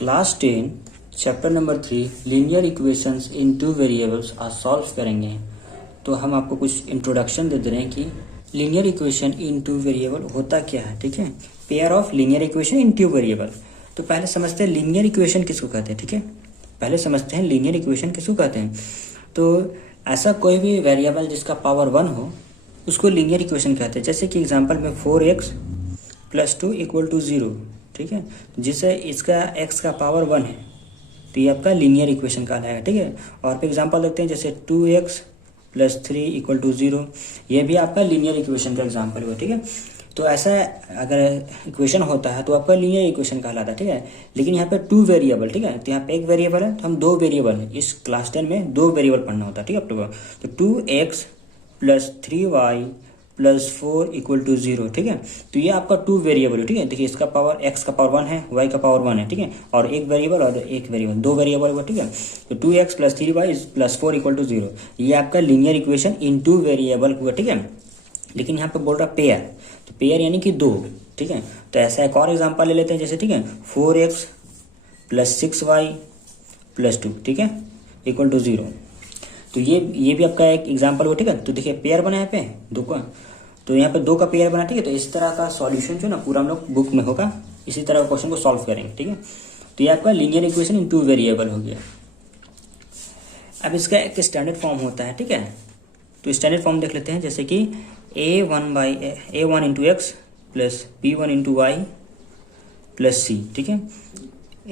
Class 10 chapter number 3 linear equations इन two variables आज solve करेंगे। तो हम आपको कुछ इंट्रोडक्शन दे रहे हैं कि linear equation in two variable होता क्या है। ठीक है, pair of linear equation in two variable. तो पहले समझते हैं लीनियर इक्वेशन किसको कहते हैं। ठीक है, पहले समझते हैं लीनियर इक्वेशन किसको कहते हैं। तो ऐसा कोई भी वेरिएबल जिसका पावर 1 हो उसको लीनियर इक्वेशन कहते हैं। जैसे कि एग्जांपल में 4x + 2 = 0। ठीक है, जिससे इसका x का पावर 1 है तो ये आपका लीनियर इक्वेशन कहलाएगा। ठीक है, और फिर एग्जांपल देखते हैं जैसे 2x + 3 = 0। ये भी आपका लीनियर इक्वेशन का एग्जांपल हुआ। ठीक है, तो ऐसा अगर इक्वेशन होता है तो आपका लीनियर इक्वेशन कहलाता है। ठीक है, लेकिन यहाँ पे 2 वेरिएबल, ठीक है, तो यहाँ पे एक वेरिएबल है तो हम 2 वेरिएबल है। इस क्लास 10 में 2 वेरिएबल पढ़ना होता है। ठीक है, तो 2x + 3y + 4 = 0। ठीक है, तो ये आपका 2 वेरिएबल है। ठीक है, देखिए इसका पावर x का पावर 1 है, y का पावर 1 है। ठीक है, और एक वेरिएबल और एक वेरिएबल, 2 वेरिएबल हुआ। ठीक है, तो 2x + 3y + 4 = 0। ये आपका लीनियर इक्वेशन इन 2 वेरिएबल हुआ। ठीक है, लेकिन यहाँ पे बोल रहा पेयर, तो पेयर यानी कि 2। ठीक है, तो ऐसा एक और एग्जांपल ले लेते हैं जैसे, ठीक है, 4x + 6y + 2, ठीक है, = 0। तो ये भी आपका एक एग्जांपल हुआ। ठीक है, तो देखिए पेयर बना यहाँ पे 2 का, तो यहाँ पे 2 का पेयर बना। ठीक है, तो इस तरह का सॉल्यूशन जो ना पूरा हम लोग बुक में होगा, इसी तरह का क्वेश्चन को सॉल्व करेंगे। ठीक है, तो ये आपका लीनियर इक्वेशन इन 2 वेरिएबल हो गया। अब इसका एक स्टैंडर्ड फॉर्म होता है। ठीक है, तो स्टैंडर्ड फॉर्म देख लेते हैं जैसे कि a1 × x + b1 × y + c। ठीक है,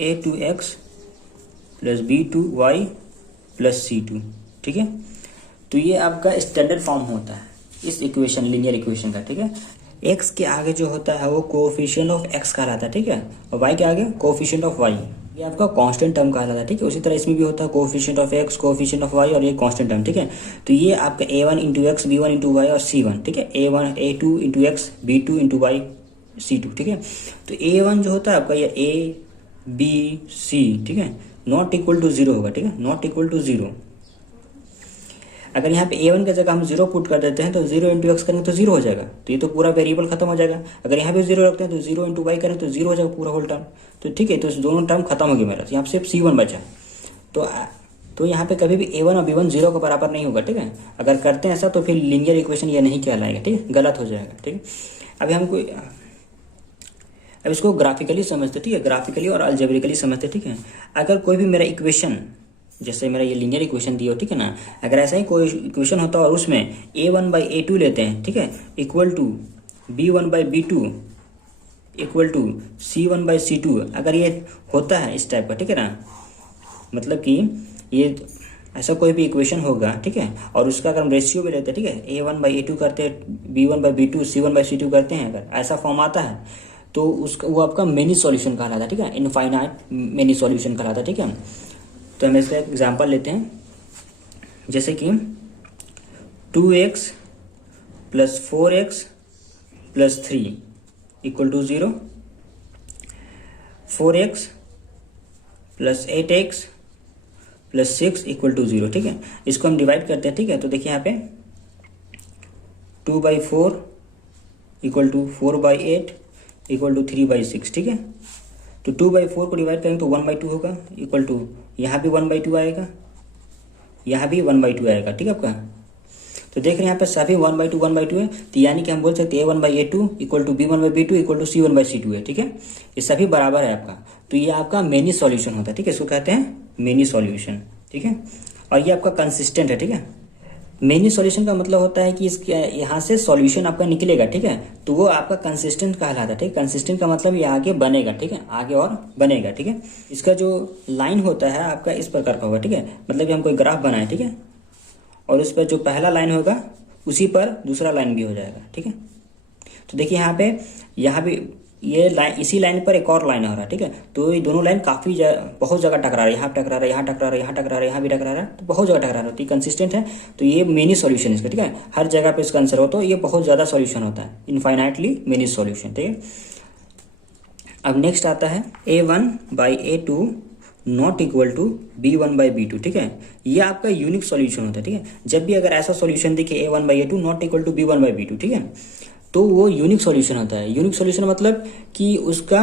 a2x + b2y + c2। ठीक है, तो ये आपका स्टैंडर्ड फॉर्म होता है इस इक्वेशन लीनियर इक्वेशन का। ठीक है, x के आगे जो होता है वो कोएफिशिएंट ऑफ x कहलाता है। ठीक है, और y के आगे कोएफिशिएंट ऑफ y, ये आपका कांस्टेंट टर्म कहलाता है। ठीक है, उसी तरह इसमें भी होता है coefficient of x, coefficient of y और ये कांस्टेंट टर्म। ठीक है, तो ये आपका a1 × x, b1 × y और c1। ठीक है, a2 × x, b2 × y, c2। ठीक है, तो a1 जो होता है आपका ये a b c, ठीक है, ≠ 0 होगा। ठीक है, ≠ 0। अगर यहाँ पे a1 की जगह हम 0 पुट कर देते हैं तो 0 × x करेंगे तो 0 हो जाएगा, तो ये तो पूरा वेरिएबल खत्म हो जाएगा। अगर यहाँ पे 0 रखते हैं तो 0 × y करें तो 0 हो जाएगा पूरा होल टर्म। तो ठीक है, तो दोनों टर्म खत्म हो गया मेरा, यहाँ पे सिर्फ c1 बचा। तो यहाँ पे कभी भी a1 और b1 0 के बराबर नहीं होगा। ठीक है, अगर करते हैं ऐसा तो फिर लीनियर इक्वेशन ये नहीं कहलाएगा। ठीक है, गलत हो जाएगा। ठीक है, अब इसको ग्राफिकली समझते। ठीक है, ग्राफिकली और अलजेब्रिकली समझते। ठीक है, अगर कोई भी मेरा इक्वेशन, जैसे मेरा ये लीनियर इक्वेशन दिया हो, ठीक है ना, अगर ऐसा ही कोई इक्वेशन होता और उसमें a1/a2 लेते हैं, ठीक है, = b1/b2 = c1/c2, अगर ये होता है इस टाइप का, ठीक है ना, मतलब कि ये ऐसा कोई भी इक्वेशन होगा, ठीक है, और उसका अगर हम रेशियो भी लेते हैं, ठीक है, a1/a2 करते हैं, b1/b2 c1/c2 करते हैं, अगर ऐसा फॉर्म आता है तो उसका वो आपका मेनी सॉल्यूशन कहलाता है। ठीक है, इनफाइनाइट मेनी सॉल्यूशन कहलाता है। ठीक है, तो हम इसका एग्जांपल लेते हैं जैसे कि 2x + 4x + 3 = 0, 4x + 8x + 6 = 0। ठीक है, इसको हम डिवाइड करते हैं। ठीक है, तो देखिए यहाँ पे 2/4 = 4/8 = 3/6। ठीक है, तो 2/4 को डिवाइड करेंगे तो 1/2 होगा, इक्वल टू यहाँ भी 1/2 आएगा, यहाँ भी 1/2 आएगा। ठीक है आपका, तो देख रहे हैं यहाँ पे सभी 1/2 है, तो यानी कि हम बोल सकते हैं a1/a2 = b1/b2 = c1/c2 है। ठीक है, ये सभी बराबर है आपका, तो ये आपका मेनी सॉल्यूशन होता है। ठीक है, इसको कहते हैं मेनी सॉल्यूशन। ठीक है, और ये आपका कंसिस्टेंट है। ठीक है, मेनी सॉल्यूशन का मतलब होता है कि इसके यहाँ से सॉल्यूशन आपका निकलेगा। ठीक है, तो वो आपका कंसिस्टेंट कहलाता है। ठीक है, कंसिस्टेंट का मतलब ये आगे बनेगा। ठीक है, आगे और बनेगा। ठीक है, इसका जो लाइन होता है आपका इस प्रकार का होगा। ठीक है, मतलब कि हम कोई ग्राफ बनाए, ठीक है, और उस पर जो पहला लाइन होगा उसी पर दूसरा लाइन भी हो जाएगा। ठीक है, तो देखिए यहाँ भी ये लाइन, इसी लाइन पर एक और लाइन हो रहा है। ठीक है, तो ये दोनों लाइन बहुत जगह टकरा रहा है, यहाँ टकरा रहा है, यहाँ टकरा रहा है, यहाँ टकरा रहा है, यहाँ भी टकरा रहा है, तो बहुत जगह टकरा रहा है, तो ये कंसिस्टेंट है। तो ये मेनी सॉल्यूशन इसका। ठीक है, हर जगह पे इसका आंसर हो तो ये बहुत ज़्यादा सॉल्यूशन होता है, इनफाइनाइटली मेनी सॉल्यूशन। ठीक है, अब नेक्स्ट आता है a1/a2 ≠ b1/b2। ठीक है, ये आपका यूनिक सॉल्यूशन होता है। ठीक है, जब भी अगर ऐसा सॉल्यूशन दिखे a1/a2 ≠ b1/b2, ठीक है, तो वो यूनिक सॉल्यूशन होता है। यूनिक सॉल्यूशन मतलब कि उसका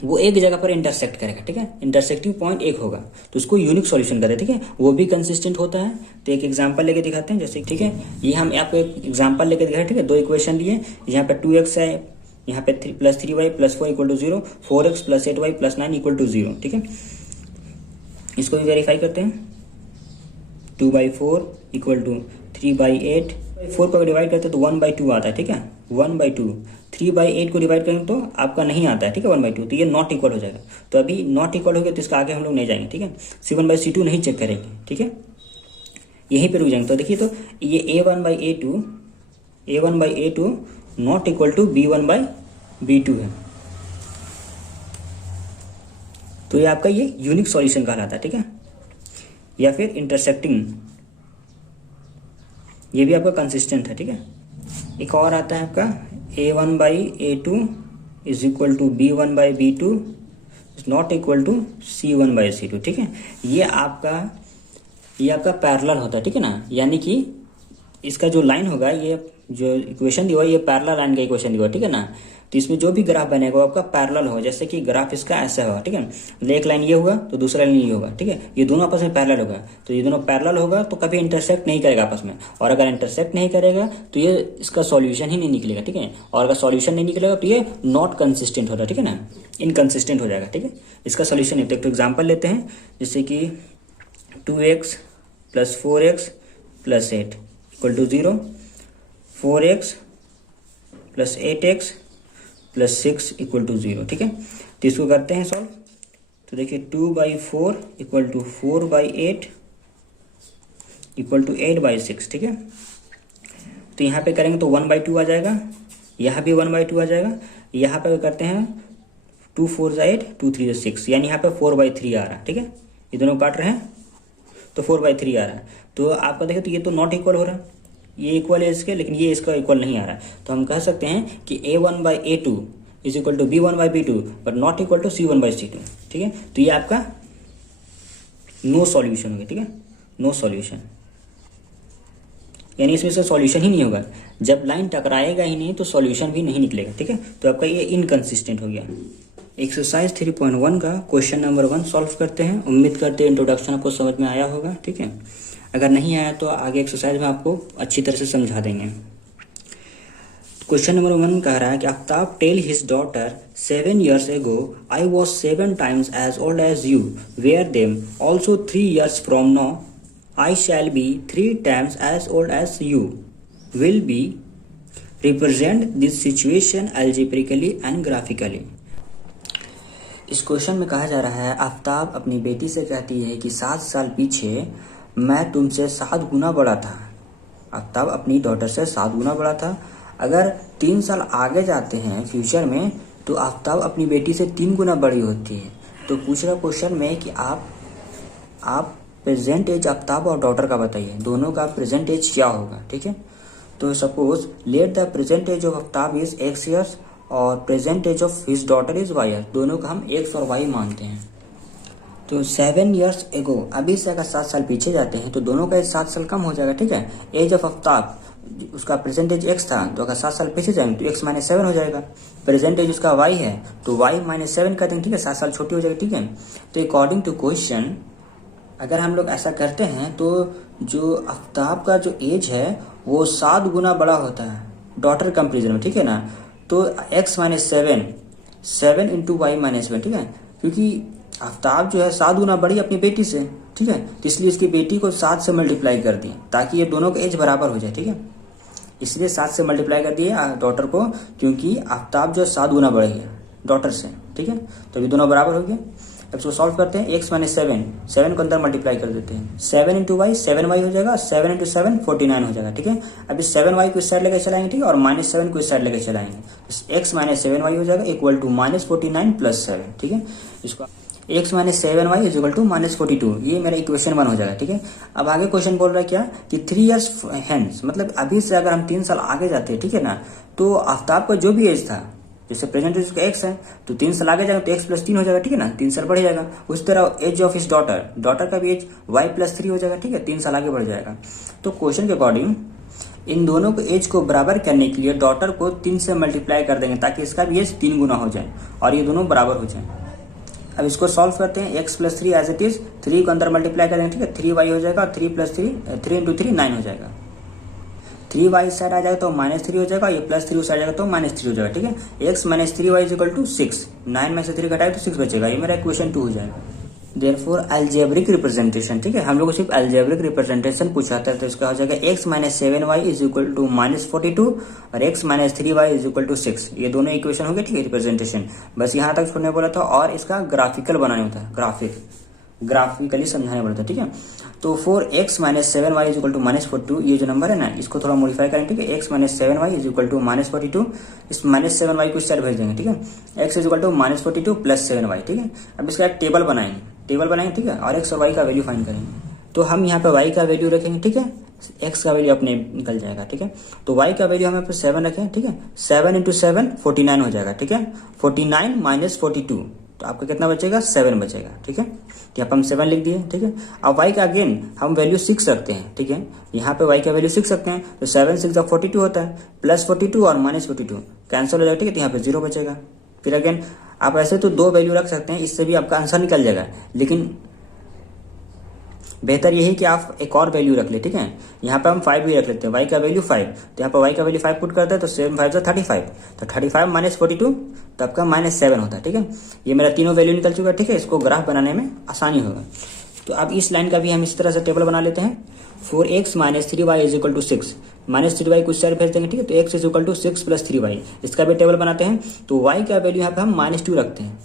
वो एक जगह पर इंटरसेक्ट करेगा, ठीक है, इंटरसेक्टिंग पॉइंट एक होगा, तो उसको यूनिक सॉल्यूशन कहते हैं, ठीक है, वो भी कंसिस्टेंट होता है। तो एक एग्जांपल लेके दिखाते हैं, जैसे ठीक है, ये हम आपको एक एग्जांपल लेके दिखा रहे हैं, ठीक है, दो इक्वेशन लिए, यहाँ पे 2x है, यहाँ पे +3y + 4 = 0, 4x + 8y + 9 = 0, ठीक है। इसको भी वेरीफाई करते हैं, 2/4 = 3/8, 4 को डिवाइड करते हैं तो 1/2 आता है, ठीक है, 1/2। 3/8 को डिवाइड करेंगे तो आपका नहीं आता है, ठीक है, 1/2, तो ये नॉट इक्वल हो जाएगा। तो अभी नॉट इक्वल हो गया तो इसका आगे हम लोग नहीं जाएंगे, ठीक है, C1/C2 नहीं चेक करेंगे, ठीक है, यहीं पे रुक जाएंगे। तो देखिए, तो ये A1/A2 not equal to B1/B2 है, तो ये आपका ये यूनिक सॉल्यूशन कहलाता है, ठीक है, या फिर इंटरसेक्टिंग, ये भी आपका कंसिस्टेंट है, ठीक है। एक और आता है आपका A1/A2 = B1/B2 not equal to C1/C2, ठीक है। ये आपका पैरेलल होता है, ठीक है ना, यानी कि इसका जो लाइन होगा, ये जो इक्वेशन दिया हुआ है, ये पैरेलल लाइन का इक्वेशन दिया हुआ है, ठीक है ना। तो इसमें जो भी ग्राफ बनेगा वो आपका पैरेलल हो, जैसे कि ग्राफ इसका ऐसा होगा, ठीक है, मतलब एक लाइन ये होगा तो दूसरा लाइन ये होगा, ठीक है, ये दोनों आपस में पैरेलल होगा, तो ये दोनों पैरेलल होगा तो कभी इंटरसेक्ट नहीं करेगा आपस में, और अगर इंटरसेक्ट नहीं करेगा तो ये इसका सॉल्यूशन ही नहीं निकलेगा, ठीक है, और अगर सॉल्यूशन नहीं निकलेगा तो ये नॉट कंसिस्टेंट होगा, ठीक है ना, इनकंसिस्टेंट हो जाएगा, ठीक है, इसका सॉल्यूशन नहीं। तो एक एग्जाम्पल लेते हैं, जैसे कि 2x + 4x + 8 = 0, 4x + 8x + 6 = 0, ठीक है। तो इसको करते हैं सॉल्व, तो देखिए 2/4 = 4/8 = 8/6, ठीक है। तो यहाँ पे करेंगे तो 1/2 आ जाएगा, यहाँ भी 1/2 आ जाएगा, यहाँ पे करते हैं 2 4 = 8, 2 3 = 6, यानी यहाँ पे 4/3 आ रहा है, ठीक है, ये दोनों काट रहे हैं तो 4/3 आ रहा है। तो आपका देखिए, तो ये तो नॉट इक्वल हो रहा है, ये इक्वल है इसके, लेकिन ये इसका इक्वल नहीं आ रहा है, तो हम कह सकते हैं कि A1/A2 = B1/B2 but not equal to C1/C2, ठीक है। तो ये आपका नो सॉल्यूशन हो गया, ठीक है, नो सॉल्यूशन, यानी इसमें इसका सॉल्यूशन ही नहीं होगा, जब लाइन टकराएगा ही नहीं तो सॉल्यूशन भी नहीं निकलेगा, ठीक है, तो आपका ये इनकंसिस्टेंट हो गया। एक्सरसाइज 3.1 का क्वेश्चन नंबर 1 सॉल्व करते हैं। उम्मीद करते हैं इंट्रोडक्शन आपको समझ में आया होगा, ठीक है, अगर नहीं आया तो आगे एक्सरसाइज में आपको अच्छी तरह से समझा देंगे। क्वेश्चन नंबर 1 कह रहा है कि Aftab tell his daughter 7 years ago I was 7 times as old as you, wear them also 3 years from now I shall be 3 times as old as you, will be represent this situation algebraically and graphically। इस question में कहा जा रहा है, आफ्ताब अपनी बेटी से कहती है कि 7 साल पीछे मैं तुमसे 7 गुना बड़ा था। आफ्ताब अपनी डॉटर से 7 गुना बड़ा था। अगर 3 साल आगे जाते हैं फ्यूचर में तो आफ्ताब अपनी बेटी से 3 गुना बड़ी होती है। तो पूछ रहा क्वेश्चन में कि आप प्रेजेंट एज आफ्ताब और डॉटर का बताइए, दोनों का प्रेजेंट एज क्या होगा, ठीक है। तो suppose let the present age of Aftab is x years और present age of his daughter is y years, दोनों का हम x और y मानते हैं। तो 7 years ago, अभी से अगर 7 साल पीछे जाते हैं तो दोनों का एज 7 साल कम हो जाएगा, ठीक है। एज ऑफ आफ्ताब, उसका प्रेजेंट एज x था, तो अगर 7 साल पीछे जाएंगे तो x - 7 हो जाएगा। प्रेजेंट एज उसका y है तो y - 7 कर देंगे, ठीक है, 7 साल छोटी हो जाएगी, ठीक है। तो अकॉर्डिंग टू क्वेश्चन अगर हम लोग ऐसा करते हैं तो जो आफ्ताब का जो एज है वो 7 गुना बड़ा होता है डॉटर कंपेरिजन में, ठीक है ना। तो x - 7 7 × y - 7, ठीक है, क्योंकि आफ्ताब जो है 7 गुना बड़ी अपनी बेटी से, ठीक है, तो इसलिए इसकी बेटी को 7 से मल्टीप्लाई कर दिए ताकि ये दोनों का एज बराबर हो जाए, ठीक है, इसलिए 7 से मल्टीप्लाई कर दिए डॉटर को, क्योंकि आफ्ताब जो 7 गुना बड़ी है डॉटर से, ठीक है, तो ये दोनों बराबर हो गए। अब इसको सॉल्व करते हैं, x - 7 7 को अंदर मल्टीप्लाई कर देते हैं, 7 × y 7y हो जाएगा, 7 × 7 49 हो जाएगा, ठीक है। अभी 7y को इस साइड लेकर चलाएंगे, ठीक है, और -7 को इस साइड लेकर चलाएंगे, x - 7y हो जाएगा इक्वल टू -49 + 7, ठीक है। इसको x - 7y इक्वल टू -42, ये मेरा इक्वेशन 1 हो जाएगा, ठीक है। अब आगे क्वेश्चन बोल रहा है क्या कि 3 years hence, मतलब अभी से अगर हम 3 साल आगे जाते हैं, ठीक है ना, तो आफ्ताब का जो भी एज था, जैसे प्रेजेंट एज उसका x है तो 3 साल आगे जाएगा तो x + 3 हो जाएगा, ठीक है ना, 3 साल बढ़ जाएगा। उस तरह एज ऑफ हिज डॉटर का भी एज y + 3 हो जाएगा, ठीक है, 3 साल आगे बढ़ जाएगा। तो क्वेश्चन के अकॉर्डिंग इन दोनों को एज को बराबर करने के लिए डॉटर को 3 से मल्टीप्लाई कर देंगे ताकि इसका भी एज 3 गुना हो जाए और ये दोनों बराबर हो जाए। अब इसको सॉल्व करते हैं। x + 3 एज इट इज, 3 को अंदर मल्टीप्लाई करेंगे, ठीक है, 3y हो जाएगा और 3 + 3 3 × 3 9 हो जाएगा। 3y इस साइड आ जाएगा तो -3 हो जाएगा, ये +3 उस साइड आ जाएगा तो -3 हो जाएगा, ठीक है। x - 3y = 6, 9 में से 3 घटाए तो 6 बचेगा, ये मेरा इक्वेशन 2 हो जाएगा। देयरफॉर अलजेब्रिक रिप्रेजेंटेशन, ठीक है, हम लोग को सिर्फ अलजेब्रिक रिप्रेजेंटेशन पूछा था तो इसका हो जाएगा x - 7y = -42 और x - 3y = 6। ये दोनों इक्वेशन हो गए, ठीक है, रिप्रेजेंटेशन। बस यहाँ तक छोड़ने बोला था और इसका ग्राफिकल बनाने होता है, ग्राफिकली समझाने पड़ता है, ठीक है। तो फॉर x - 7y = -42, ये जो नंबर है ना इसको थोड़ा मॉडिफाई करें, ठीक है। x - 7y = -42, इस -7y को इस साइड भेज देंगे, ठीक है। x = -42 + 7y, ठीक है। अब इसका एक टेबल बनाएंगे, ठीक है, और x और y का वैल्यू फाइंड करेंगे। तो हम यहाँ पे y का वैल्यू रखेंगे, ठीक है, x का वैल्यू अपने निकल जाएगा, ठीक है। तो y का वैल्यू हम यहाँ पे 7 रखें, ठीक है। 7 × 7 49 हो जाएगा, ठीक है। 49 - 42 तो आपका कितना बचेगा, 7 बचेगा, ठीक है। यहाँ पर हम 7 लिख दिए, ठीक है। अब y का अगेन हम वैल्यू 6 रखते हैं, ठीक है। यहाँ पे y का वैल्यू 6 रखते हैं तो 7 × 6 = 42 होता है, +42 और -42 कैंसिल हो जाएगा, ठीक है। तो यहाँ पे 0 बचेगा। फिर अगेन आप ऐसे तो 2 वैल्यू रख सकते हैं, इससे भी आपका आंसर निकल जाएगा, लेकिन बेहतर यही कि आप एक और वैल्यू रख ले, ठीक है। यहाँ पे हम 5 भी रख लेते हैं, y का वैल्यू 5, तो यहाँ पर y का वैल्यू 5 पुट करते हैं तो 7 × 5 = 35, तो 35 - 42 तो आपका -7 होता है, ठीक है। ये मेरा तीनों वैल्यू निकल चुका है, ठीक है। इसको ग्राफ बनाने में आसानी होगा। तो अब इस लाइन का भी हम इस तरह से टेबल बना लेते हैं। फॉर x - 3y = 6, -3y कुछ साइड भेज देंगे, ठीक है। तो x = 6 + 3y, इसका भी टेबल बनाते हैं। तो y का वैल्यू यहाँ पे हम -2 रखते हैं,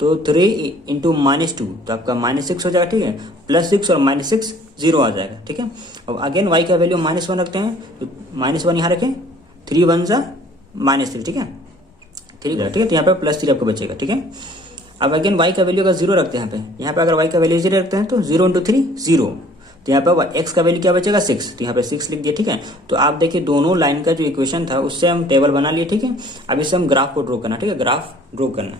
तो 3 × -2 तो आपका -6 हो जाएगा, ठीक है। +6 और -6 0 आ जाएगा, ठीक है। अब अगेन y का वैल्यू -1 रखते हैं, तो -1 यहाँ रखें, 3 × 1 = -3, ठीक है, ठीक है। तो यहाँ पे +3 आपको बचेगा, ठीक है। अब अगेन y का वैल्यू अगर 0 रखते हैं यहाँ पे अगर y का वैल्यू 0 रखते हैं तो 0 × 3 0, तो यहाँ पे x का वैल्यू क्या बचेगा, 6, तो यहाँ पे 6 लिख दिया, ठीक है। तो आप देखिए दोनों लाइन का जो इक्वेशन था उससे हम टेबल बना लिए, ठीक है। अब इससे हम ग्राफ को ड्रॉ करना, ठीक है, ग्राफ ड्रॉ करना।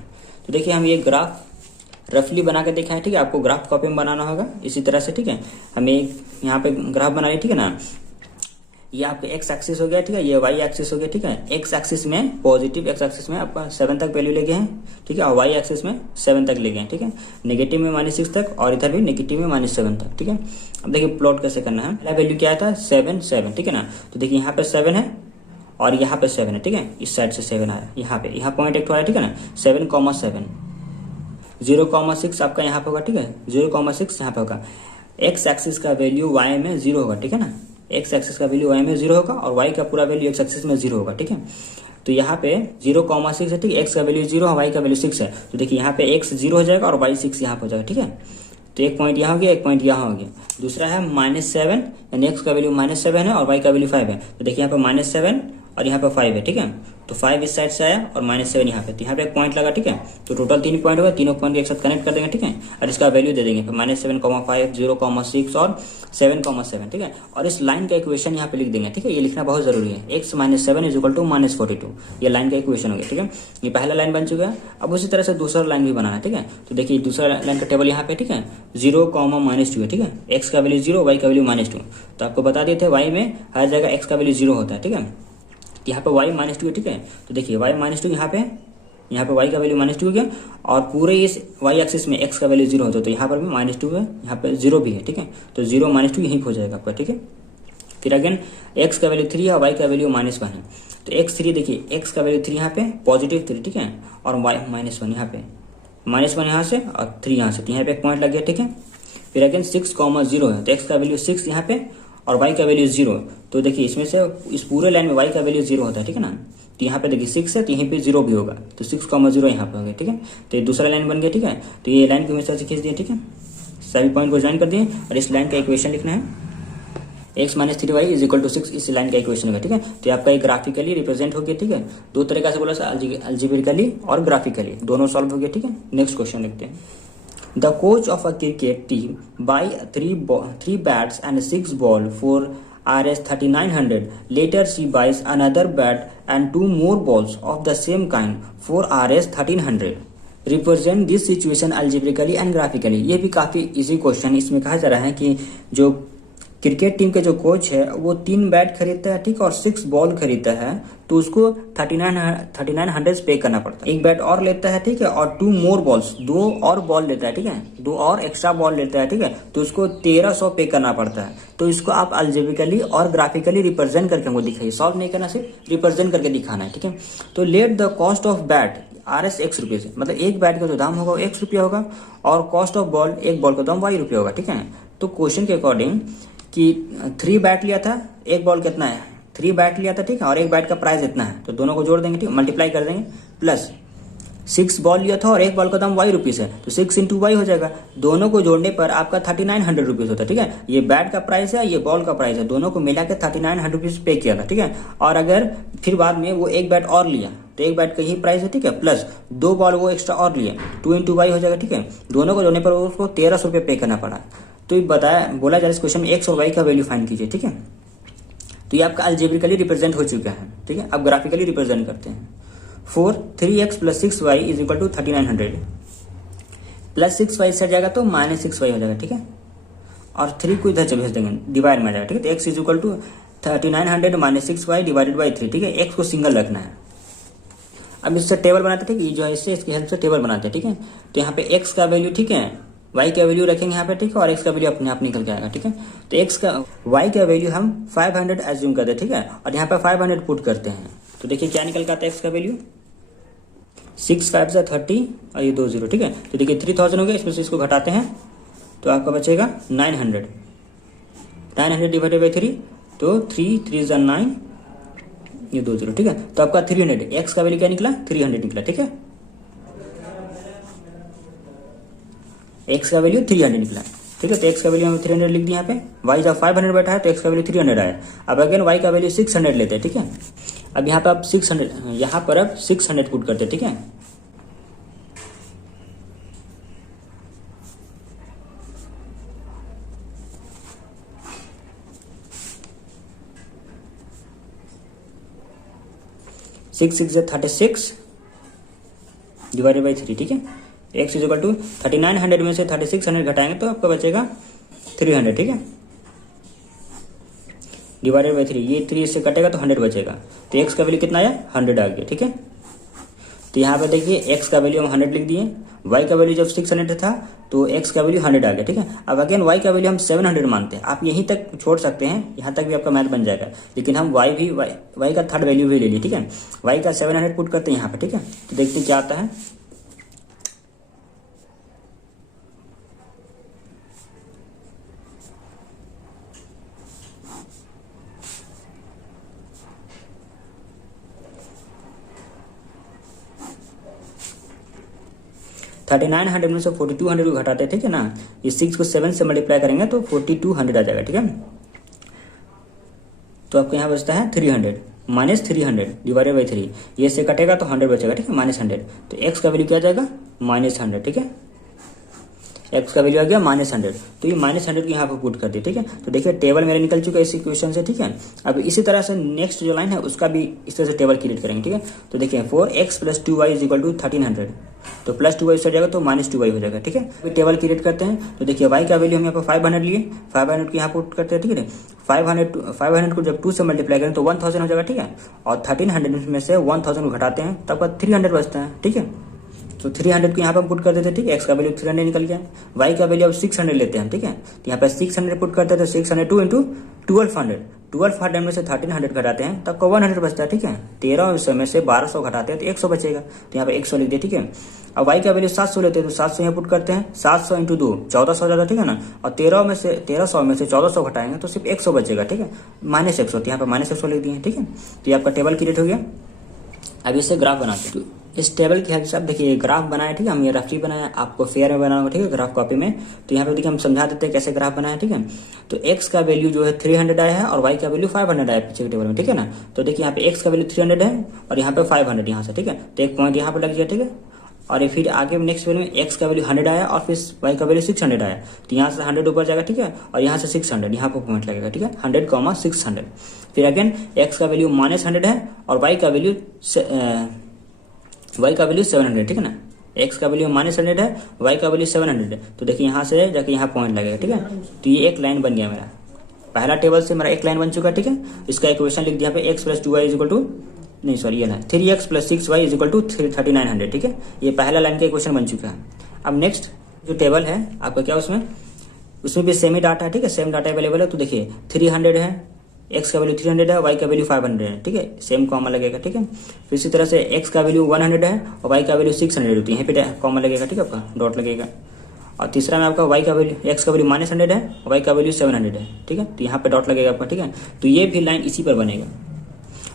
तो देखिए हम ये ग्राफ रफली बना के देखा है, ठीक है। आपको ग्राफ कॉपी में बनाना होगा इसी तरह से, ठीक है। हमें यहाँ पे ग्राफ बना लिया, ठीक है ना। ये आपका x एक्सिस हो गया, ठीक है, ये y एक्सिस हो गया, ठीक है। x एक्सिस में पॉजिटिव, x एक्सिस में आपका 7 तक वैल्यू ले गए हैं, ठीक है, और y एक्सिस में 7 तक ले गए हैं, ठीक है। नेगेटिव में -6 तक और इधर भी नेगेटिव में -7 तक, ठीक है। अब देखिए प्लॉट कैसे करना है। पहला वैल्यू क्या था, 7 7, ठीक है ना। तो देखिए यहाँ पे 7 है और यहाँ पे 7 है, ठीक है। इस साइड से 7 आया, यहाँ पॉइंट एक तो आया, ठीक है ना। 7,7 0,6 आपका यहाँ पे होगा, ठीक है। 0,6 यहाँ पे होगा। x एक्सिस का वैल्यू y में 0 होगा, ठीक है ना। x एक्सिस का वैल्यू y में 0 होगा और y का पूरा वैल्यू x एक्सिस में 0 होगा, ठीक है। तो यहाँ पे 0,6 है, ठीक है। x का वैल्यू 0 है, y का वैल्यू 6 है, तो देखिए यहाँ पे x 0 हो जाएगा और y 6 यहाँ पे हो जाएगा, ठीक है। तो एक पॉइंट यहाँ हो गया, एक पॉइंट यहाँ हो गया। दूसरा है -7, यानी x का वैल्यू -7 है और y का वैल्यू 5 है, तो देखिए यहाँ पे -7 और यहाँ पे 5 है, ठीक है। तो 5 इस साइड से आया और -7 यहाँ पे, तो यहाँ पे एक पॉइंट लगा, ठीक है। तो टोटल 3 पॉइंट होगा, तीनों पॉइंट एक साथ कनेक्ट कर देंगे, ठीक है। और इसका वैल्यू दे देंगे -7,5 0,6 और 7,7, ठीक है। और इस लाइन का इक्वेशन यहाँ पे लिख देंगे, ठीक है। ये लिखना बहुत जरूरी है, x - 7 = -42, ये लाइन का इक्वेशन हो गया, ठीक है। ये पहला लाइन बन चुका है। अब उसी तरह से दूसरा लाइन भी बनाना है, ठीक है। तो देखिए दूसरा लाइन का टेबल यहाँ पे, ठीक है, 0, -2 है, ठीक है। x का वैल्यू 0, y का वैल्यू -2, तो आपको बता दिए थे y में हर जगह x का वैल्यू 0 होता है, ठीक है। यहाँ पे y -2 है, ठीक है। तो देखिए y -2 यहाँ पे y का वैल्यू -2 हो गया और पूरे इस y एक्सिस में x का वैल्यू 0 होता है, तो यहाँ पर भी -2 है, यहाँ पे 0 भी है, ठीक है। तो 0 -2 यहीं हो जाएगा आपका, ठीक है। फिर अगेन x का वैल्यू 3 है, y का वैल्यू -1 है, तो x3 देखिए x का वैल्यू 3 यहाँ पे +3, ठीक है, और y -1 यहाँ पे, -1 यहाँ से और 3 यहाँ से, तो यहाँ पे एक पॉइंट लग गया, ठीक है। फिर अगेन 6,0 है, तो x का वैल्यू 6 यहाँ पे और y का वैल्यू 0, तो देखिए इसमें से इस पूरे लाइन में y का वैल्यू 0 होता है, ठीक है ना। तो यहाँ पे देखिए 6 है, तो यहीं पे 0 भी होगा, तो 6,0 यहाँ पे हो गया, ठीक है। तो ये दूसरा लाइन बन गया, ठीक है। तो ये लाइन को हमेशा से खींच दिए, ठीक है, सभी पॉइंट को ज्वाइन कर दिए और इस लाइन का इक्वेशन लिखना है, x - 3y = 6, इस लाइन का इक्वेशन होगा, ठीक है। तो आपका ये ग्राफिकली रिप्रेजेंट हो गया, ठीक है। दो तरीका से बोला था, अल्जेब्रिकली और ग्राफिकली, दोनों सॉल्व हो गया, ठीक है। नेक्स्ट क्वेश्चन लिखते हैं। The coach of a cricket team buy 3 bats and 6 ball for Rs 3900. Later she buys another bat and 2 more balls of the same kind for Rs 1300. Represent this situation algebraically and graphically. ये भी काफी easy question. इसमें कहा जा रहा है कि जो क्रिकेट टीम के जो कोच है वो 3 बैट खरीदता है, ठीक है, और 6 बॉल खरीदता है, तो उसको 3900 पे करना पड़ता है। एक बैट और लेता है, ठीक है, और 2 मोर बॉल्स, 2 और बॉल लेता है, ठीक है, 2 और एक्स्ट्रा बॉल लेता है, ठीक है, तो उसको 1300 पे करना पड़ता है। तो इसको आप अल्जेब्रिकली और ग्राफिकली रिप्रेजेंट करके हमको दिखाइए, सॉल्व नहीं करना, सिर्फ रिप्रेजेंट करके दिखाना है, ठीक है। तो let the cost of bat RS X रुपये, मतलब एक बैट का जो दाम होगा वो X रुपया होगा, और कॉस्ट ऑफ बॉल, एक बॉल का दाम Y रुपया होगा, ठीक है। तो क्वेश्चन के अकॉर्डिंग कि 3 बैट लिया था, एक बॉल कितना है, 3 बैट लिया था, ठीक है, और एक बैट का प्राइस इतना है, तो दोनों को जोड़ देंगे, ठीक, मल्टीप्लाई कर देंगे, प्लस 6 बॉल लिया था और एक बॉल का दाम Y रुपीस है, तो 6 इंटू वाई हो जाएगा। दोनों को जोड़ने पर आपका 3900 रुपीज होता है, ठीक है। ये बैट का प्राइस है, ये बॉल का प्राइस है, दोनों को मिला के 3900 रुपीज पे किया था, ठीक है। और अगर फिर बाद में वो एक बैट और लिया, तो एक बैट का ही प्राइस है, ठीक है, प्लस 2 बॉल वो एक्स्ट्रा और लिए, 2 इंटू वाई हो जाएगा, ठीक है। दोनों को जोड़ने पर उसको 1300 रुपये पे करना पड़ा। तो ये बोला जा रहा है इस क्वेश्चन में एक्स और वाई का वैल्यू फाइंड कीजिए, ठीक है। तो ये आपका अल्जेब्रिकली रिप्रेजेंट हो चुका है, ठीक है। अब ग्राफिकली रिप्रेजेंट करते हैं। 3x + 6y = 3900, प्लस 6y से जाएगा तो -6y हो जाएगा, ठीक है, और 3 को इधर से भेज देंगे, डिवाइड में आ जाएगा, ठीक है। तो x = 3900 - 6y / 3, ठीक है। x को सिंगल रखना है। अब इससे टेबल बनाते हैं, ठीक है, जो है इससे इसकी हेल्प से टेबल बनाते हैं, ठीक है। तो यहाँ पे x का वैल्यू, ठीक है, y का वैल्यू रखेंगे यहाँ पे, ठीक है, और x का वैल्यू अपने आप निकल के आएगा, ठीक है। तो y का वैल्यू हम 500 एज्यूम करते हैं, ठीक है, और यहाँ पे 500 पुट करते हैं, तो देखिए क्या निकल आता है x का वैल्यू, 6 5 से 30 और ये 2 0, ठीक है। तो देखिए 3000 हो गया, इसमें से इसको घटाते हैं तो आपका बचेगा 900 / 3, तो 3 3 × 9, ये 2 0, ठीक है। तो आपका 300, x का वैल्यू क्या निकला, 300 निकला, ठीक है, x का वैल्यू 300 निकला, ठीक है। तो x का वैल्यू हमें 300 लिख दिया यहाँ पे, y जब 500 बैठा है तो x का वैल्यू 300 आया। अब अगेन y का वैल्यू 600 लेते हैं, ठीक है। अब यहाँ पे आप 600, यहाँ पर अब 600 पुट करते हैं, ठीक है। सिक्स 6 × 36 / 3, ठीक है। x = 3900 में से 3600 घटाएंगे तो आपका बचेगा 300, ठीक है, / 3, ये 3 से कटेगा तो 100 बचेगा। तो x का वैल्यू कितना आया, 100 आ गया, ठीक है। तो यहाँ पे देखिए x का वैल्यू हम 100 लिख दिए, y का वैल्यू जब 600 था तो x का वैल्यू 100 आ गया, ठीक है। अब अगेन y का वैल्यू हम 700 मानते हैं, आप यहीं तक छोड़ सकते हैं, यहाँ तक भी आपका मैथ बन जाएगा, लेकिन हम y का थर्ड वैल्यू भी ले लिए, ठीक है। y का 700 पुट करते हैं यहाँ पे, ठीक है। तो देखते हैं क्या आता है। थर्टी 900 में से 4200 को घटाते हैं, ठीक है ना। ये 6 को 7 से मल्टीप्लाई करेंगे तो 4200 आ जाएगा, ठीक है। तो आपको यहाँ बचता है 300 - 300 / 3, ये से कटेगा तो 100 बचेगा, ठीक है, -100। तो x का वैल्यू क्या आ जाएगा, -100, ठीक है। x का वैल्यू आ गया -100, तो ये -100 की यहाँ पर पुट कर दिए, ठीक है। तो देखिए टेबल मेरा निकल चुका है इस इक्वेशन से, ठीक है। अब इसी तरह से नेक्स्ट जो लाइन है उसका भी इस तरह से टेबल क्रिएट करेंगे, ठीक है। तो देखिए 4x + 2y = 1300, तो प्लस 2y से जाएगा तो -2y हो जाएगा, ठीक है। अभी टेबल क्रिएट करते हैं, तो देखिए y का वैल्यू हम यहाँ पर 500 लिए, 500 को यहाँ पुट करते हैं, ठीक है। 500 को जब 2 से मल्टीप्लाई करें तो 1000 हो जाएगा, ठीक है। और 1300 में से 1000 को घटाते हैं तब आपका 300 बचता है, ठीक है। तो 300 को यहाँ पर पुट कर देते हैं, ठीक है। x का वैल्यू 300 निकल गया, y का वैल्यू अब 600 लेते हैं, ठीक है। तो यहाँ पर 600 पुट करते हैं तो 602 × 1200 में से 1300 घटाते हैं तब को 100 बचता है, ठीक है। 1300 में से 1200 घटाते हैं तो 100 बचेगा, तो यहाँ पे 100 लिख दिया, ठीक है। अब y का वैल्यू 700 लेते हैं तो 700 यहाँ पुट करते हैं, 700 × 2 1400 हो जाता है, ठीक है ना। और 1300 में से 1400 घटाएंगे तो सिर्फ 100 बचेगा, ठीक है, -100, तो यहाँ पर -100 लिख दिए, ठीक है। तो ये आपका टेबल क्रिएट हो गया। अब इससे ग्राफ बनाते हैं, तो इस टेबल की हेल्प से आप देखिए ग्राफ बनाया, ठीक है। हम ये रफली बनाया, आपको फेयर में बनाना होगा, ठीक है, ग्राफ कॉपी में। तो यहाँ पे देखिए हम समझा देते हैं कैसे ग्राफ बनाया, ठीक है। तो x का वैल्यू जो है 300 आया है और y का वैल्यू 500 आया पीछे के टेबल में, ठीक है ना। तो देखिए यहाँ पे x का वैल्यू 300 है और यहाँ पे 500 यहाँ से, ठीक है। तो एक पॉइंट यहाँ पे लग गया, ठीक है। और ये फिर आगे नेक्स्ट टेबल में x का वैल्यू 100 आया और फिर y का वैल्यू 600 आया, तो यहाँ से 100 ऊपर जाएगा, ठीक है, और यहाँ से 600 यहाँ पर पॉइंट लगेगा, ठीक है, 100, 600। फिर अगेन x का वैल्यू -100 है और y का वैल्यू 700, ठीक है ना। x का वैल्यू -100 है, y का वैल्यू 700 है, तो देखिए यहाँ से जाके यहाँ पॉइंट लगेगा, ठीक है। तो ये एक लाइन बन गया मेरा, पहला टेबल से मेरा एक लाइन बन चुका है, ठीक है। इसका इक्वेशन लिख दिया पे x plus 2y is equal to, नहीं सॉरी ये ना 3x plus 6y is equal to 3900, ठीक है। ये पहला लाइन का इक्वेशन बन चुका है। अब नेक्स्ट जो टेबल है आपका क्या, उसमें भी सेम ही डाटा है, ठीक है, सेम डाटा अवेलेबल है। तो देखिए 300 है, x का वैल्यू 300 है, y का वैल्यू 500 है, ठीक है, सेम कॉमन लगेगा, ठीक है। फिर इसी तरह से x का वैल्यू 100 है और y का वैल्यू 600 होती है, यहाँ पे कॉमन लगेगा, ठीक है, आपका डॉट लगेगा। और तीसरा में आपका y का वैल्यू, x का वैल्यू -100 है और y का वैल्यू 700 है, ठीक है, तो यहाँ पे डॉट लगेगा आपका, ठीक है। तो ये भी लाइन इसी पर बनेगा,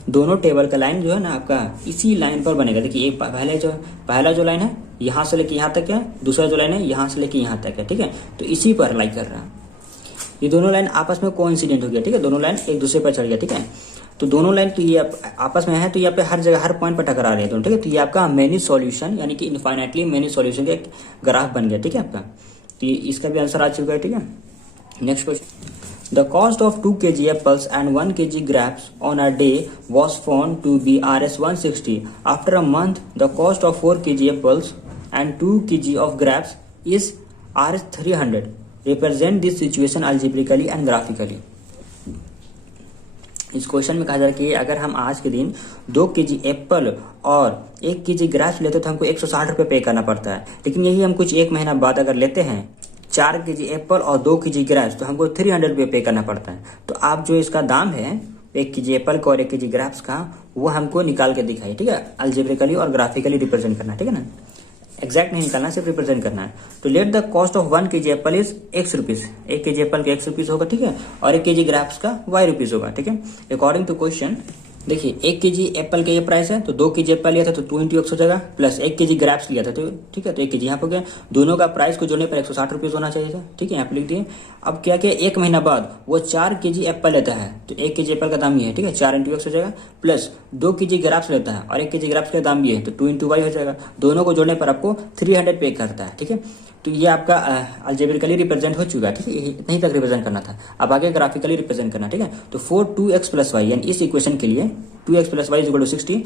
दोनों टेबल का लाइन जो है ना आपका इसी लाइन पर बनेगा। देखिए एक पहला जो लाइन है यहाँ से लेके यहाँ तक है, दूसरा जो लाइन है यहाँ से लेके यहाँ तक है, ठीक है। तो इसी पर अप्लाई कर रहा है, ये दोनों लाइन आपस में कोइंसिडेंट हो गया, ठीक है, दोनों लाइन एक दूसरे पर चढ़ गया, ठीक है। तो दोनों लाइन तो ये आपस में है, तो ये पे हर जगह हर पॉइंट पर टकरा रहे हैं दोनों, ठीक है। तो ये आपका मेनी सॉल्यूशन यानी कि इनफाइनाइटली मेनी सॉल्यूशन का एक ग्राफ बन गया, ठीक है आपका। तो इसका भी आंसर आ चुका है, ठीक है। Next question, the cost of 2 kg apples and 1 kg grapes on a day was found to be Rs 160. After a month, the cost of 4 kg apples and 2 kg of grapes is Rs 300. Represent this situation algebraically and graphically. इस question में कहा जा रहा है कि अगर हम आज के दिन 2 kg एप्पल और 1 kg ग्रेप्स लेते तो हमको 160 रुपये पे करना पड़ता है। लेकिन यही हम कुछ एक महीना बाद अगर लेते हैं 4 kg एप्पल और 2 kg ग्रेप्स तो हमको 300 रुपये पे करना पड़ता है। तो आप जो इसका दाम है 1 kg एप्पल का और 1 kg ग्रेप्स का वो हमको निकाल के दिखाइए, ठीक है, अलजेब्रिकली और ग्राफिकली रिप्रेजेंट करना, ठीक है ना, एग्जैक्ट नहीं निकालना, सिर्फ रिप्रेजेंट करना है। तो let the cost of 1 kg Apple is x rupees, 1 kg Apple का x रुपीज होगा, ठीक है, और 1 kg ग्रेप्स का y रुपीज होगा, ठीक है। अकॉर्डिंग टू क्वेश्चन देखिए 1 kg एप्पल का ये प्राइस है, तो 2 kg एप्पल लिया था तो 2 × x हो जाएगा, प्लस 1 kg ग्रेप्स लिया था तो ठीक है, तो 1 kg यहाँ पर गया, दोनों का प्राइस को जोड़ने पर 160 रुपीज होना चाहिए था, ठीक है, यहाँ पे लिख दिए। अब क्या किया, एक महीना बाद वो 4 kg एप्पल लेता है तो 1 kg एप्पल का दाम ये है, ठीक है, 4 × x हो जाएगा, प्लस 2 kg ग्रेप्स लेता है और 1 kg ग्रेप्स का दाम ये है तो 2 × y हो जाएगा, दोनों को जोड़ने पर आपको 300 पे करता है, ठीक है। तो ये आपका अलजेब्रिकली रिप्रेजेंट हो चुका है, ठीक है, इतना ही तक रिप्रेजेंट करना था। अब आगे ग्राफिकली रिप्रेजेंट करना, ठीक है। तो 4 2x प्लस वाई यानी इस इक्वेशन के लिए 2x plus Y is equal to 60,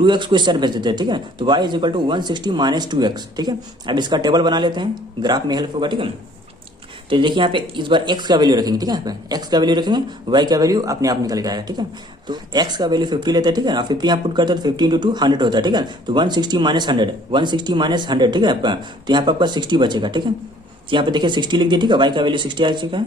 2x को इस साइड भेज देते हैं, ठीक है, तो y is equal to 160 minus 2x, ठीक है। अब इसका टेबल बना लेते हैं, ग्राफ में हेल्प होगा, ठीक है। तो देखिए यहाँ पे इस बार x का वैल्यू रखेंगे, ठीक है, यहाँ पे x का वैल्यू रखेंगे, y का वैल्यू अपने आप निकल जाएगा, ठीक है। तो x का वैल्यू 50 लेते हैं, ठीक है, 50 यहाँ पुट करते हैं तो 50 × 2 100 होता है, ठीक है। तो 160 माइनस 100, 160 माइनस 100, ठीक है आपका, तो यहाँ पर आपका 60 बचेगा, ठीक है। तो यहाँ पे देखिए 60 लिख दिया, ठीक है, y का वैल्यू 60 आ चुका है।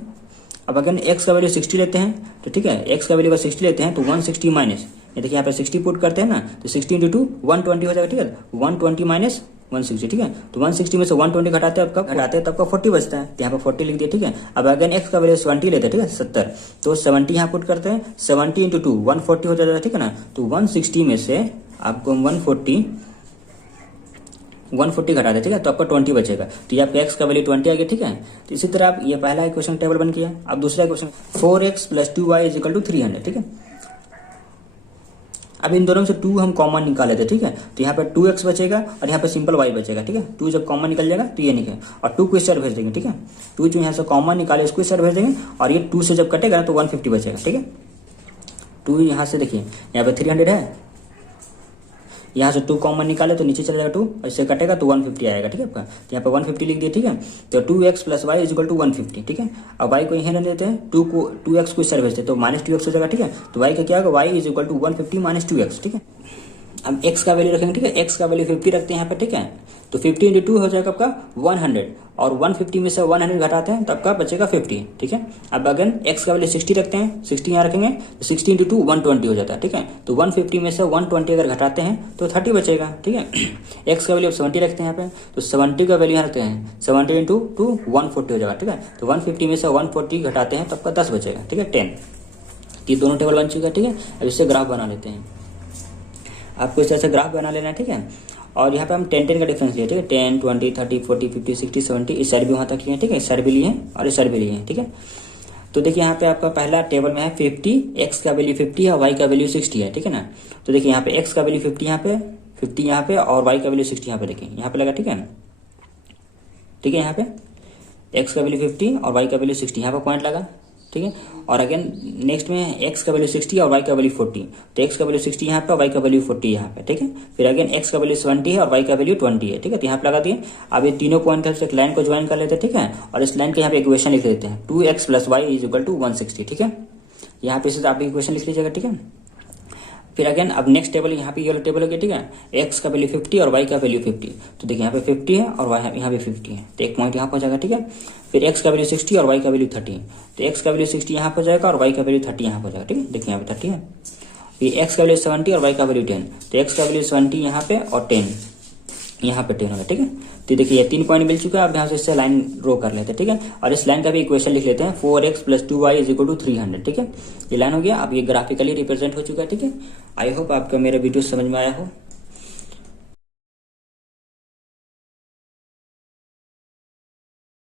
अब अगर x का वैल्यू 60 लेते हैं तो ठीक है, x का वैल्यू अगर 60 लेते हैं तो 160 माइनस, ये देखिए यहाँ पे 60 पुट करते हैं ना तो 60 × 2 120 हो जाएगा, ठीक है, 120 माइनस 160, ठीक है। तो 160 में से 120 घटाते हैं, तब आपका 40 बचता है, तो यहाँ पे 40 लिख दिया, ठीक है। अब अगर x का वैल्यू 70 लेते हैं, ठीक है, 70, तो 70 यहाँ पुट करते हैं, 70 × 2 140 हो जाता है, ठीक है ना। तो 160 में से आपको 140 घटा दे, ठीक है, तो आपका 20 बचेगा, तो ये आपका x का वैल्यू 20 आ गया, ठीक है। तो इसी तरह आप ये पहला इक्वेशन टेबल बन गया। अब दूसरा equation 4x plus 2y is equal to 300, ठीक है। अब इन दोनों में से 2 हम कॉमन निकाल लेते हैं, ठीक है, तो यहाँ पे 2x बचेगा और यहाँ पे सिंपल y बचेगा, ठीक है। 2 जब कॉमन निकल जाएगा तो ये निकले और 2 को इस साइड भेज देंगे, ठीक है। 2 जो यहाँ से कॉमन निकाले इसको इस साइड भेज देंगे और ये 2 से जब कटेगा तो 150 बचेगा, ठीक है। 2 यहाँ से देखिए यहाँ पे 300 है, यहाँ से 2 कॉमन निकाले तो नीचे चला जाएगा 2 और इससे कटेगा तो 150 आएगा, ठीक है आपका। तो यहाँ पे 150 लिख दिया, ठीक है। तो 2x plus Y is equal to 150, ठीक है। अब y को यहीं रहने देते हैं, 2x को इस साइड भेजते हैं तो माइनस 2x हो जाएगा, ठीक है। तो y का क्या होगा, y is equal to 150 minus 2x, ठीक है। अब x का वैल्यू रखेंगे, ठीक है, x का वैल्यू 50 रखते हैं यहाँ पे, ठीक है। तो 50 × 2 हो जाएगा आपका 100 और 150 में से 100 घटाते हैं तो आपका बचेगा 50, ठीक है। अब अगर x का वैल्यू 60 रखते हैं, 60 यहाँ रखेंगे तो 60 × 2 120 हो जाता है, ठीक है। तो 150 में से 120 अगर घटाते हैं तो 30 बचेगा, ठीक है। x का वैल्यू 70 रखते हैं यहाँ पे, तो 70 का वैल्यू यहाँ रखते हैं, 70 × 2 140 हो जाएगा, ठीक है। तो 150 में से 140 घटाते हैं तो आपका 10 बचेगा, ठीक है, 10। ये दोनों टेबल बन चुका है, ठीक है। अब इससे ग्राफ बना लेते हैं, आपको इस तरह से ग्राफ बना लेना है, ठीक है। और यहाँ पे हम 10 का डिफरेंस लिया, ठीक है, 10 20 30 40 50 60 70 इस साइड भी वहाँ तक लिए, ठीक है, इस साइड भी लिए और इस साइड भी लिए, ठीक है। तो देखिए यहाँ पे आपका पहला टेबल में है 50, x का वैल्यू 50 है और y का वैल्यू 60 है, ठीक है ना। तो देखिए यहाँ पे x का वैल्यू 50 यहाँ पे, 50 यहाँ पे और y का वैल्यू 60 यहाँ पे, देखिए यहाँ पे लगा, ठीक है ना, ठीक है। यहाँ पे x का वैल्यू 50 और y का वैल्यू 60 यहाँ पे पॉइंट लगा, ठीक है। और अगेन नेक्स्ट में x का वैल्यू 60 और y का वैल्यू 40, तो x का वैल्यू 60 यहाँ पे और y का वैल्यू 40 यहाँ पे, ठीक है। फिर अगेन x का वैल्यू 70 है और y का वैल्यू 20 है, ठीक है। तो यहाँ पे लगा दिए। अब ये तीनों पॉइंट है, एक लाइन को ज्वाइन कर लेते हैं, ठीक है। और इस लाइन के यहाँ पे इक्वेशन लिख लेते हैं 2x + y = 160, ठीक है। यहाँ पे आप इक्वेशन लिख लीजिएगा, ठीक है। फिर अगेन अब नेक्स्ट टेबल यहाँ पे ये वाला टेबल हो गया, ठीक है। x का वैल्यू 50 और y का वैल्यू 50, तो देखिए यहाँ पे 50 है और y यहाँ पे 50 है, तो एक पॉइंट यहाँ पर हो जाएगा, ठीक है। फिर x का वैल्यू 60 और y का वैल्यू 30, तो x का वैल्यू 60 यहाँ पर जाएगा और y का वैल्यू 30 यहाँ पर जाएगा, ठीक है। देखिए यहाँ पे 30 है। फिर x का वैल्यू 70 और y का वैल्यू 10, तो x का वैल्यू 70 यहाँ पे और 10 यहाँ पे 10 होगा, ठीक है। तो देखिए ये 3 पॉइंट मिल चुका है। अब यहाँ से इससे लाइन ड्रॉ कर लेते हैं, ठीक है। और इस लाइन का भी इक्वेशन लिख लेते हैं 4x + 2y = 300, ठीक है। ये लाइन हो गया। अब ये ग्राफिकली रिप्रेजेंट हो चुका है, ठीक है। आई होप आपका मेरा वीडियो समझ में आया हो।